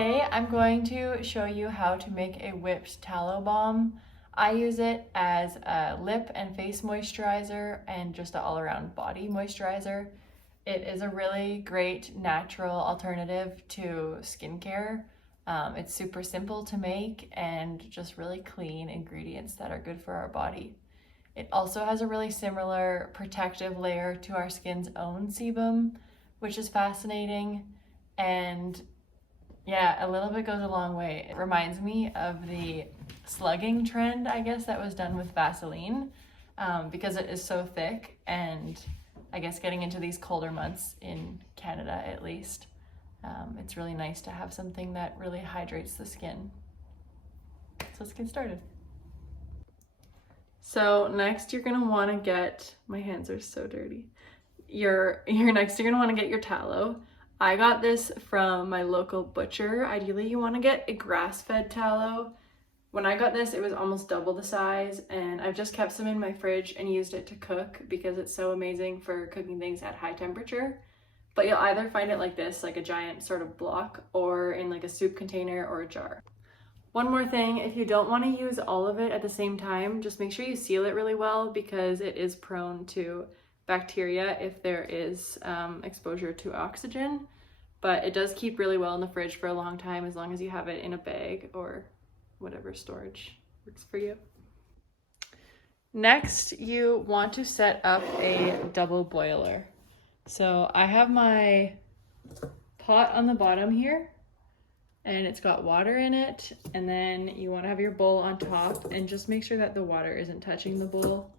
Today I'm going to show you how to make a whipped tallow balm. I use it as a lip and face moisturizer and just an all-around body moisturizer. It is a really great natural alternative to skincare. It's super simple to make and just really clean ingredients that are good for our body. It also has a really similar protective layer to our skin's own sebum, which is fascinating. And yeah, a little bit goes a long way. It reminds me of the slugging trend, I guess, that was done with Vaseline, because it is so thick, and I guess getting into these colder months in Canada at least, it's really nice to have something that really hydrates the skin. So let's get started. So next you're gonna wanna get, my hands are so dirty. You're gonna wanna get your tallow. I got this from my local butcher. Ideally, you want to get a grass-fed tallow. When I got this, it was almost double the size, and I've just kept some in my fridge and used it to cook because it's so amazing for cooking things at high temperature. But you'll either find it like this, like a giant sort of block, or in like a soup container or a jar. One more thing, if you don't want to use all of it at the same time, just make sure you seal it really well because it is prone to bacteria if there is exposure to oxygen, but it does keep really well in the fridge for a long time as long as you have it in a bag or whatever storage works for you. Next, you want to set up a double boiler. So I have my pot on the bottom here, and it's got water in it, and then you want to have your bowl on top and just make sure that the water isn't touching the bowl.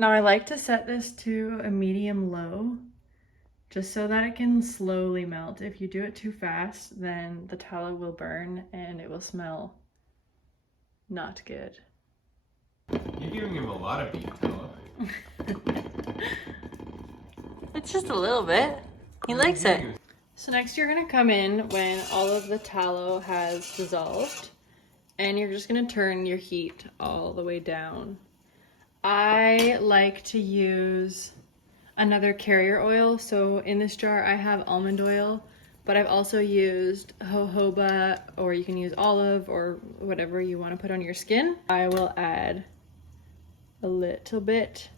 Now I like to set this to a medium low, just so that it can slowly melt. If you do it too fast, then the tallow will burn and it will smell not good. You're giving him a lot of beef tallow. It's just a little bit. He likes it. So next you're gonna come in when all of the tallow has dissolved, and you're just gonna turn your heat all the way down. I like to use another carrier oil. So in this jar I have almond oil, but I've also used jojoba, or you can use olive or whatever you want to put on your skin. I will add a little bit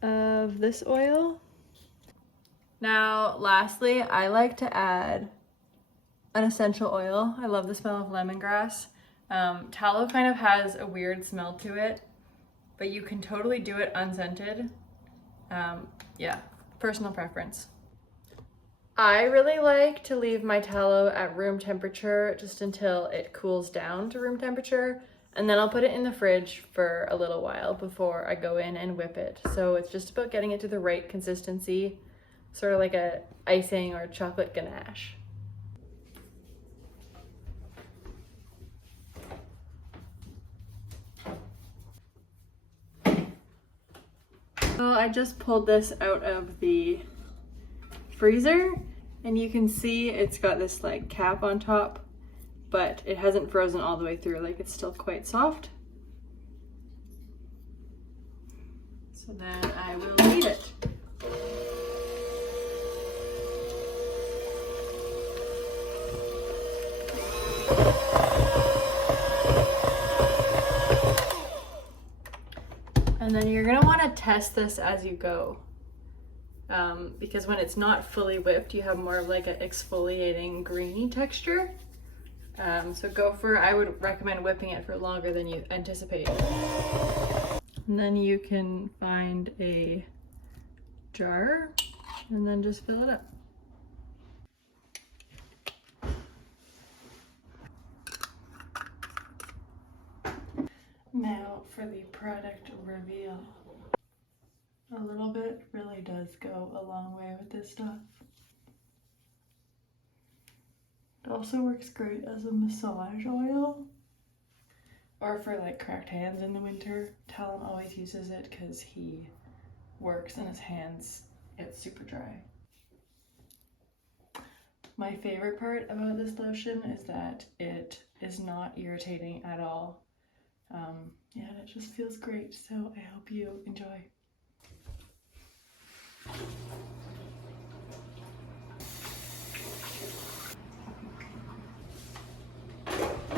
of this oil. Now lastly, I like to add an essential oil. I love the smell of lemongrass. Tallow kind of has a weird smell to it, but you can totally do it unscented. Yeah, personal preference. I really like to leave my tallow at room temperature just until it cools down to room temperature, and then I'll put it in the fridge for a little while before I go in and whip it. So it's just about getting it to the right consistency, sort of like a icing or chocolate ganache. So I just pulled this out of the freezer, and you can see it's got this like cap on top, but it hasn't frozen all the way through, like it's still quite soft. So then I will knead it. And then you're gonna wanna test this as you go. Because when it's not fully whipped, you have more of like an exfoliating grainy texture. So I would recommend whipping it for longer than you anticipate. And then you can find a jar and then just fill it up. Now for the product reveal. A little bit really does go a long way with this stuff. It also works great as a massage oil, or for like cracked hands in the winter. Talon always uses it because he works and his hands get super dry. My favorite part about this lotion is that it is not irritating at all. Yeah, and it just feels great, so I hope you enjoy.